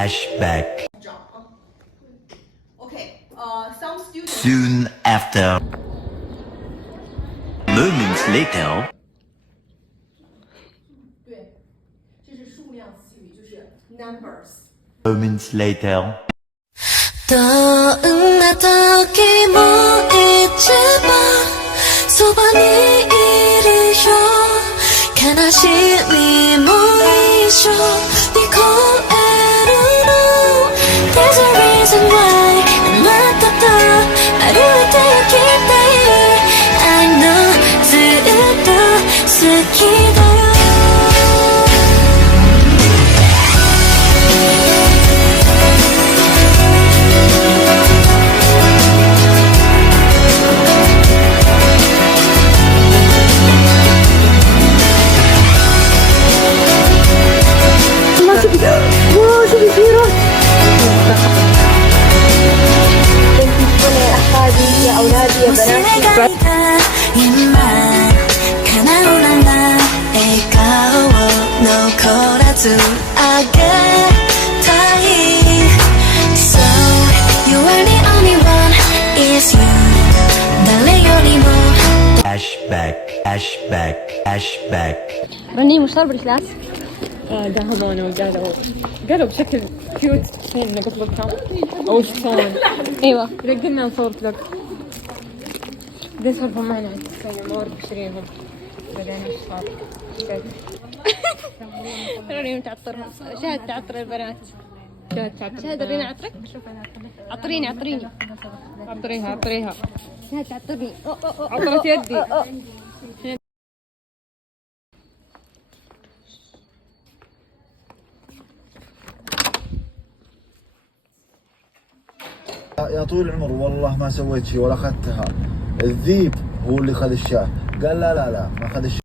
Flashback. Okay, some students. Soon after. Moments later. 对，这是数量词语，就是 numbers。 Moments later.どんな時も一番そばにいるよ悲しみも一緒に越えるの There's a reason why あなたと歩いて行きたい I know ずっと好きだよ今叶うなら笑顔を残らずあげたい So you are the only one is you 誰よりも Flashback. Flashback. Flashback. رنيم وش صار بالكلاس؟ دهمونا وقالوا بشكل كيوت حين نقفل الكام او شلون ايوه قلنا نصور فلوج بدي اسولفوا معنا عن التسويق ما اعرف اشتريهم بعدين ايش صار رنيم تعطرهم شاهد تعطر البنات شاهد رينا عطرك عطريني عطريها شاهد تعطرني عطرت يدي يا طول العمر والله ما سويت شيء ولا اخذتها الذيب هو اللي خذ الشاه قال لا ما اخذ الشاه